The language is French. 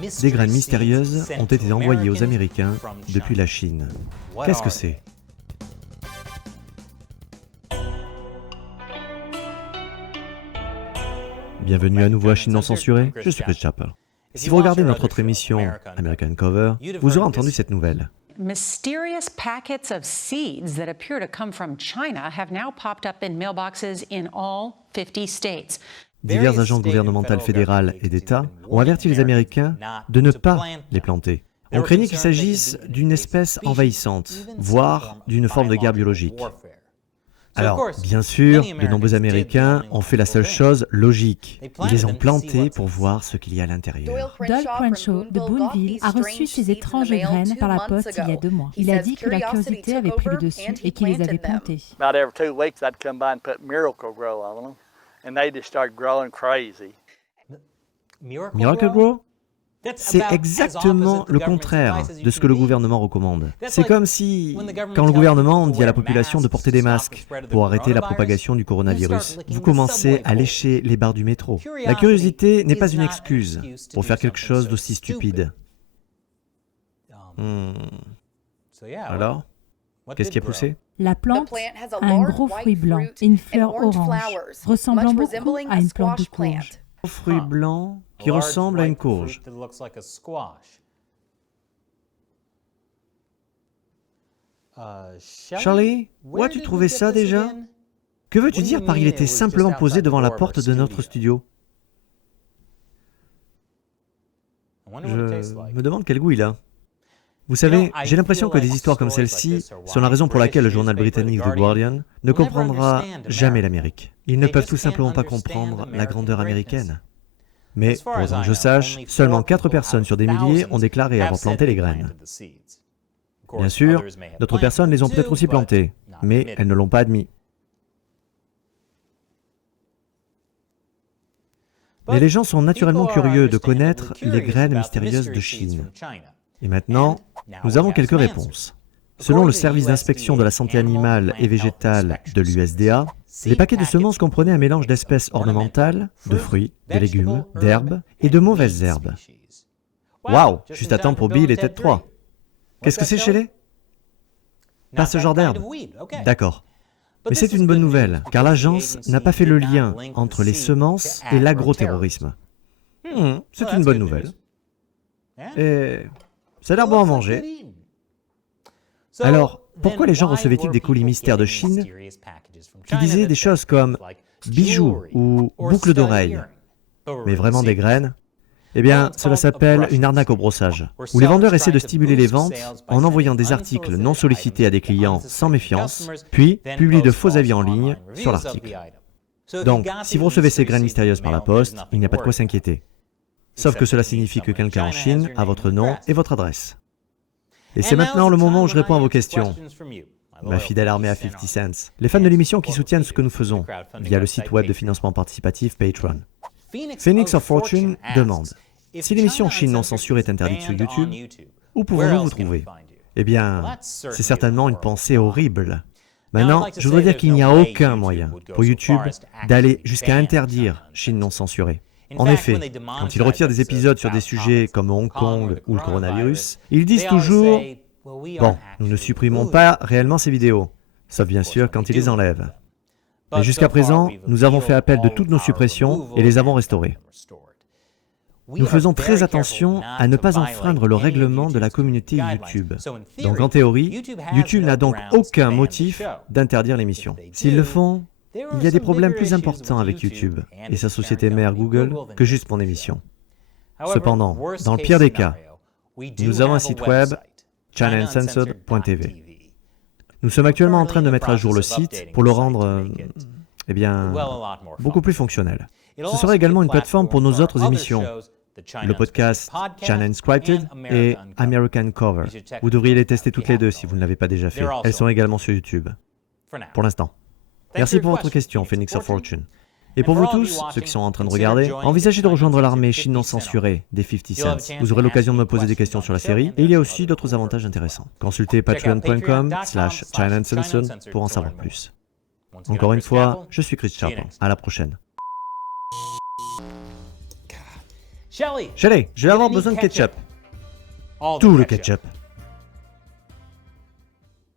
Des graines mystérieuses ont été envoyées aux Américains depuis la Chine. Qu'est-ce que c'est? Bienvenue à nouveau à Chine non censurée, je suis Chris Chappell. Si vous regardez notre autre émission, American Cover, vous aurez entendu cette nouvelle. Mysterious packets of seeds that appear to come from China have now popped up in mailboxes in all 50 states. Divers agences gouvernementales fédérales et d'État ont averti les Américains de ne pas les planter. On craignait qu'il s'agisse d'une espèce envahissante, voire d'une forme de guerre biologique. Alors, bien sûr, de nombreux Américains ont fait la seule chose logique. Ils les ont plantés pour voir ce qu'il y a à l'intérieur. Doyle Crenshaw de Boonville a reçu ces étranges graines par la poste il y a 2 mois. Il a dit que la curiosité avait pris le dessus et qu'il les avait plantées. About every 2 weeks, I'd come by and put Miracle-Gro on them, and they just started growing crazy. Miracle-Gro? C'est exactement le contraire de ce que le gouvernement recommande. C'est comme si, quand le gouvernement dit à la population de porter des masques pour arrêter la propagation du coronavirus, vous commencez à lécher les barres du métro. La curiosité n'est pas une excuse pour faire quelque chose d'aussi stupide. Alors, qu'est-ce qui a poussé? La plante a un gros fruit blanc et une fleur orange, ressemblant beaucoup à une plante de courge. Un fruit blanc qui ressemble à une courge. Charlie, où as-tu trouvé ça déjà? Que veux-tu dire par il était simplement posé devant la porte de notre studio? Je me demande quel goût il a. Vous savez, j'ai l'impression que des histoires comme celle-ci sont la raison pour laquelle le journal britannique The Guardian ne comprendra jamais l'Amérique. Ils ne peuvent tout simplement pas comprendre la grandeur américaine. Mais, pour autant que je sache, seulement 4 personnes sur des milliers ont déclaré avoir planté les graines. Bien sûr, d'autres personnes les ont peut-être aussi plantées, mais elles ne l'ont pas admis. Mais les gens sont naturellement curieux de connaître les graines mystérieuses de Chine. Et maintenant, nous avons quelques réponses. Selon le service d'inspection de la santé animale et végétale de l'USDA, les paquets de semences comprenaient un mélange d'espèces ornementales, de fruits, de légumes, d'herbes et de mauvaises herbes. Waouh, juste à temps pour Bill et Ted 3. Qu'est-ce que c'est, Shelley? Pas ce genre d'herbe. D'accord. Mais c'est une bonne nouvelle, car l'agence n'a pas fait le lien entre les semences et l'agroterrorisme. C'est une bonne nouvelle. Et ça a l'air bon à manger. Alors, pourquoi les gens recevaient-ils des colis mystères de Chine qui disaient des choses comme bijoux ou boucles d'oreilles, mais vraiment des graines? Eh bien, cela s'appelle une arnaque au brossage, où les vendeurs essaient de stimuler les ventes en envoyant des articles non sollicités à des clients sans méfiance, puis publient de faux avis en ligne sur l'article. Donc, si vous recevez ces graines mystérieuses par la poste, il n'y a pas de quoi s'inquiéter. Sauf que cela signifie que quelqu'un en Chine a votre nom et votre adresse. Et c'est maintenant le moment où je réponds à vos questions. Ma fidèle armée à 50 cents. Les fans de l'émission qui soutiennent ce que nous faisons via le site web de financement participatif Patreon. Phoenix of Fortune demande: si l'émission Chine non censurée est interdite sur YouTube, où pouvons-nous vous trouver? Eh bien, c'est certainement une pensée horrible. Maintenant, je voudrais dire qu'il n'y a aucun moyen pour YouTube d'aller jusqu'à interdire Chine non censurée. En effet, quand ils retirent des épisodes sur des sujets comme Hong Kong ou le coronavirus, ils disent toujours « Bon, nous ne supprimons pas réellement ces vidéos », sauf bien sûr quand ils les enlèvent. Mais jusqu'à présent, nous avons fait appel de toutes nos suppressions et les avons restaurées. Nous faisons très attention à ne pas enfreindre le règlement de la communauté YouTube. Donc en théorie, YouTube n'a donc aucun motif d'interdire l'émission. S'ils le font, il y a des problèmes plus importants avec YouTube et sa société mère Google que juste mon émission. Cependant, dans le pire des cas, nous avons un site web, chinauncensored.tv. Nous sommes actuellement en train de mettre à jour le site pour le rendre, beaucoup plus fonctionnel. Ce sera également une plateforme pour nos autres émissions, le podcast China Unscripted et American Cover. Vous devriez les tester toutes les deux si vous ne l'avez pas déjà fait. Elles sont également sur YouTube, pour l'instant. Merci pour votre question, Phoenix of Fortune. Et pour vous tous, ceux qui sont en train de regarder, envisagez de rejoindre l'armée Chine non censurée des 50 cents. Vous aurez l'occasion de me poser des questions sur la série, et il y a aussi d'autres avantages intéressants. Consultez patreon.com/ChinaUncensored pour en savoir plus. Encore une fois, je suis Chris Chappell. À la prochaine. Shelley, je vais avoir besoin de ketchup. Tout le ketchup.